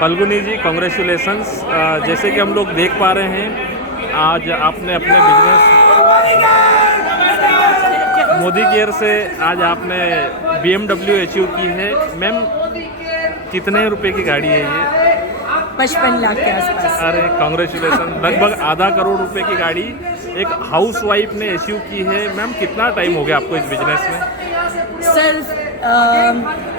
फाल्गुनी जी, congratulations. जैसे कि हम लोग देख पा रहे हैं, आज आपने अपने बिजनेस मोदी केयर से आज आपने BMW अचीव की है। मैम, कितने रुपए की गाड़ी है ये? 55 लाख के आसपास। अरे कॉन्ग्रेचुलेसन, लगभग आधा करोड़ रुपए की गाड़ी एक हाउस वाइफ ने अचीव की है। मैम, कितना टाइम हो गया आपको इस बिजनेस में? सर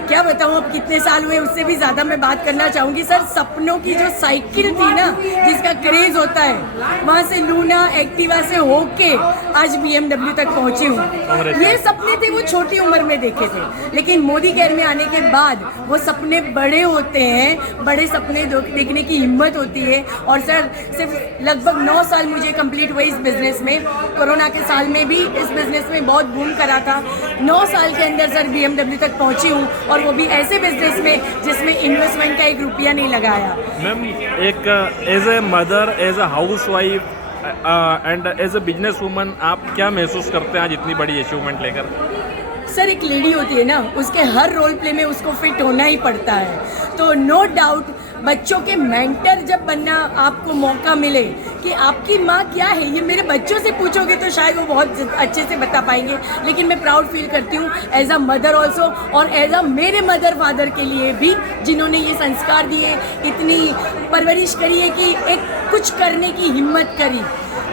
क्या बताऊँ, अब कितने साल हुए उससे भी ज़्यादा मैं बात करना चाहूँगी। सर, सपनों की जो साइकिल थी ना, जिसका क्रेज़ होता है, वहाँ से लूना एक्टिवा से होके आज BMW तक पहुँची हूँ। ये सपने थे वो छोटी उम्र में देखे थे, लेकिन मोदी केयर में आने के बाद वो सपने बड़े होते हैं। बड़े सपने देखने की हिम्मत होती है। और सर, सिर्फ लगभग 9 साल मुझे कंप्लीट हुए इस बिज़नेस में। कोरोना के साल में भी इस बिज़नेस में बहुत बूम करा था। 9 साल के अंदर सर BMW तक पहुँची हूँ, और वो भी ऐसे बिजनेस में जिसमें इन्वेस्टमेंट का 1 रुपया नहीं लगाया। मैम, एक as a mother, as a housewife and as a businesswoman, आप क्या महसूस करते हैं आज इतनी बड़ी अचीवमेंट लेकर? सर, एक लेडी होती है ना, उसके हर रोल प्ले में उसको फिट होना ही पड़ता है। तो नो डाउट बच्चों के मेंटर जब बनना आपको मौका मिले कि आपकी माँ क्या है, ये मेरे बच्चों से पूछोगे तो शायद वो बहुत अच्छे से बता पाएंगे। लेकिन मैं प्राउड फील करती हूँ एज अ मदर ऑल्सो, और एज अ मेरे मदर फादर के लिए भी, जिन्होंने ये संस्कार दिए, इतनी परवरिश करी है कि एक कुछ करने की हिम्मत करी।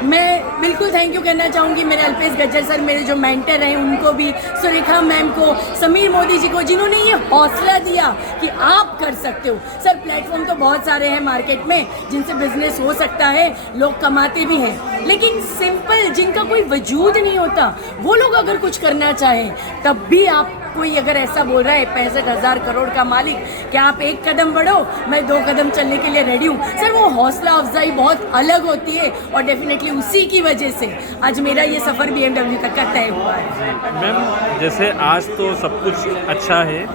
मैं बिल्कुल थैंक यू कहना चाहूँगी मेरे अल्पेश गज्जर सर, मेरे जो मेंटर हैं उनको भी, सुरेखा मैम को, समीर मोदी जी को, जिन्होंने ये हौसला दिया कि आप कर सकते हो। सर, प्लेटफॉर्म तो बहुत सारे हैं मार्केट में जिनसे बिजनेस हो सकता है, लोग कमाते भी हैं, लेकिन सिंपल जिनका कोई वजूद नहीं होता, वो लोग अगर कुछ करना चाहें, तब भी आप कोई अगर ऐसा बोल रहा है 65,000 करोड़ का मालिक, क्या आप 1 कदम बढ़ो, मैं 2 कदम चलने के लिए रेडी हूँ। सर, वो हौसला अफजाई बहुत अलग होती है, और डेफिनेटली उसी की वजह से आज मेरा ये सफ़र BMW तक का तय हुआ है। मैम, जैसे आज तो सब कुछ अच्छा है,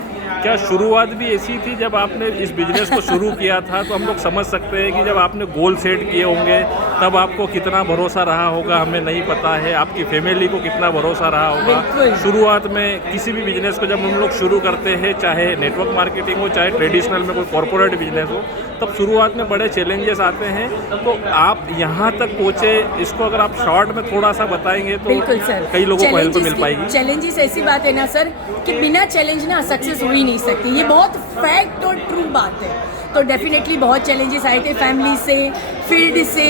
क्या शुरुआत भी ऐसी थी जब आपने इस बिजनेस को शुरू किया था? तो हम लोग समझ सकते हैं कि जब आपने गोल सेट किए होंगे तब आपको कितना भरोसा रहा होगा, हमें नहीं पता है। आपकी फैमिली को कितना भरोसा रहा होगा शुरुआत में? किसी भी बिजनेस को जब हम लोग शुरू करते हैं, चाहे नेटवर्क मार्केटिंग हो, चाहे ट्रेडिशनल में कोई कॉर्पोरेट बिजनेस हो, तब शुरुआत में बड़े चैलेंजेस आते हैं। तो आप यहाँ तक पहुँचे, इसको अगर आप शॉर्ट में थोड़ा सा बताएंगे तो बिल्कुल सर, कई लोगों को हेल्प मिल पाएगी। चैलेंजेस ऐसी बात है ना सर, कि बिना चैलेंज ना सक्सेस हो ही नहीं सकती। ये बहुत फैक्ट और ट्रू बात है। तो डेफिनेटली बहुत चैलेंजेस आए थे, फैमिली से, फील्ड से,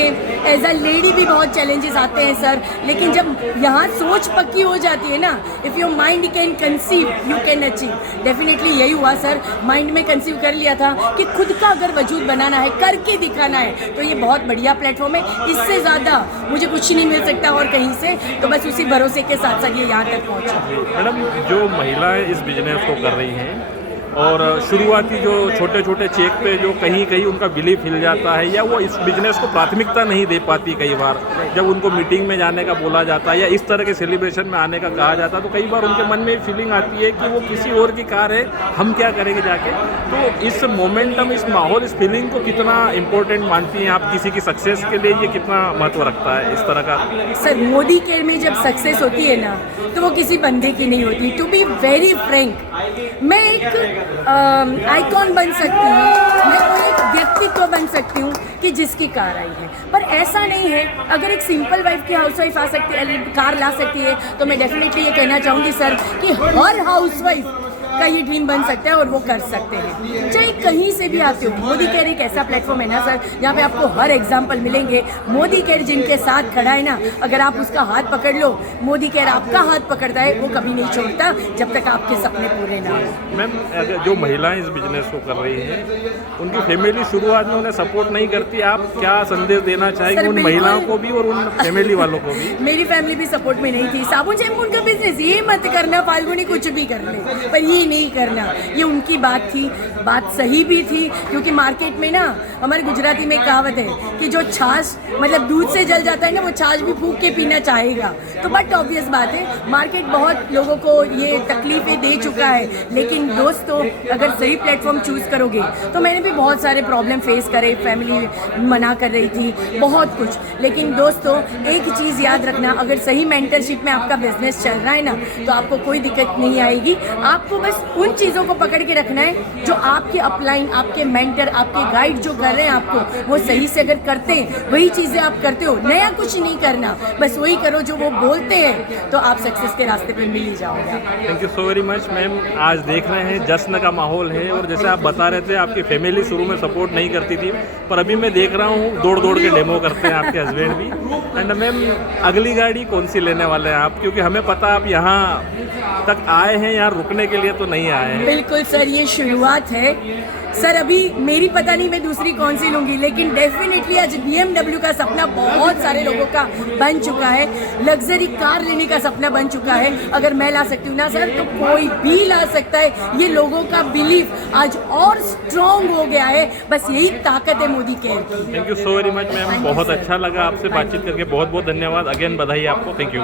एज अ लेडी भी बहुत चैलेंजेस आते हैं सर। लेकिन जब यहाँ सोच पक्की हो जाती है ना, if your mind can conceive you can achieve. Definitely यही हुआ सर, माइंड में कंसीव कर लिया था कि खुद का अगर वजूद बनाना है, करके दिखाना है, तो ये बहुत बढ़िया प्लेटफॉर्म है। इससे ज़्यादा मुझे कुछ नहीं मिल सकता और कहीं से, तो बस उसी भरोसे के साथ साथ ये यहाँ तक पहुँचा। मैडम, जो महिलाएं इस बिजनेस को कर रही हैं, और शुरुआती जो छोटे छोटे चेक पे जो कहीं कहीं उनका बिलीफ हिल जाता है, या वो इस बिजनेस को प्राथमिकता नहीं दे पाती, कई बार जब उनको मीटिंग में जाने का बोला जाता है या इस तरह के सेलिब्रेशन में आने का कहा जाता है, तो कई बार उनके मन में फीलिंग आती है कि वो किसी और की कार है, हम क्या करेंगे जाके। तो इस मोमेंटम, इस माहौल, इस फीलिंग को कितना इम्पोर्टेंट मानती हैं आप? किसी की सक्सेस के लिए ये कितना महत्व रखता है इस तरह का? सर, मोदी केयर में जब सक्सेस होती है ना, तो वो किसी बंदे की नहीं होती। टू बी वेरी फ्रैंक, मैं एक आइकॉन बन सकती हूँ, मैं कोई एक व्यक्तित्व बन सकती हूँ कि जिसकी कार आई है, पर ऐसा नहीं है। अगर एक सिंपल वाइफ की हाउस वाइफ आ सकती है, कार ला सकती है, तो मैं डेफिनेटली ये कहना चाहूँगी सर कि हर हाउस वाइफ का ये ड्रीम बन सकता है और वो कर सकते हैं, चाहे कहीं से भी आते हो। मोदी केयर एक ऐसा प्लेटफॉर्म है ना सर, जहाँ पे आपको हर एग्जाम्पल मिलेंगे। मोदी केयर जिनके साथ खड़ा है ना, अगर आप उसका हाथ पकड़ लो, मोदी केयर आपका हाथ पकड़ता है, वो कभी नहीं छोड़ता जब तक आपके सपने पूरे ना हो। मैम, जो महिलाएं इस बिजनेस को कर रही हैं, उनकी फैमिली शुरुआत में उन्हें सपोर्ट नहीं करती, आप क्या संदेश देना चाहेंगे उन महिलाओं को भी और उन फैमिली वालों को भी? मेरी फैमिली भी सपोर्ट में नहीं थी। साबुन शैम्पून का बिजनेस ये मत करना, फाल्गुनी कुछ भी कर ले, पर ये नहीं करना, ये उनकी बात थी। बात सही भी थी, क्योंकि मार्केट में ना हमारे गुजराती में कहावत है कि जो छाछ मतलब दूध से जल जाता है ना, वो छाछ भी फूंक के पीना चाहेगा। तो बट ऑब्वियस बात है, मार्केट बहुत लोगों को ये तकलीफें दे चुका है। लेकिन दोस्तों, अगर सही प्लेटफॉर्म चूज़ करोगे, तो मैंने भी बहुत सारे प्रॉब्लम फेस करे, फैमिली मना कर रही थी, बहुत कुछ। लेकिन दोस्तों, एक चीज़ याद रखना, अगर सही मेंटरशिप में आपका बिजनेस चल रहा है ना, तो आपको कोई दिक्कत नहीं आएगी। आपको बस बस उन चीज़ों को पकड़ के रखना है जो आपके अपलाइन, आपके मेंटर, आपके गाइड जो कर रहे हैं आपको, वो सही से अगर करते हैं वही चीज़ें आप करते हो, नया कुछ नहीं करना, बस वही करो जो वो बोलते हैं, तो आप सक्सेस के रास्ते पे मिल ही जाओगे। Thank you so very much ma'am. आज देख रहे हैं जश्न का माहौल है, और जैसे आप बता रहे थे आपकी फैमिली शुरू में सपोर्ट नहीं करती थी, पर अभी मैं देख रहा हूँ दौड़ दौड़ के डेमो करते हैं आपके हस्बैंड भी। एंड मैम, अगली गाड़ी कौन सी लेने वाले हैं आप, क्योंकि हमें पता आप यहाँ तक आए हैं, यहाँ रुकने के लिए तो नहीं आए हैं। बिल्कुल सर, ये शुरुआत है सर। अभी मेरी पता नहीं मैं दूसरी कौन सी लूँगी, लेकिन डेफिनेटली आज BMW का सपना बहुत सारे लोगों का बन चुका है, लग्जरी कार लेने का सपना बन चुका है। अगर मैं ला सकती हूँ ना सर, तो कोई भी ला सकता है। ये लोगों का बिलीफ आज और स्ट्रॉन्ग हो गया है, बस यही ताकत है मोदी केयर की। Thank you so very much ma'am, बहुत अच्छा लगा आपसे बातचीत करके, बहुत बहुत धन्यवाद, अगेन बधाई आपको। Thank you.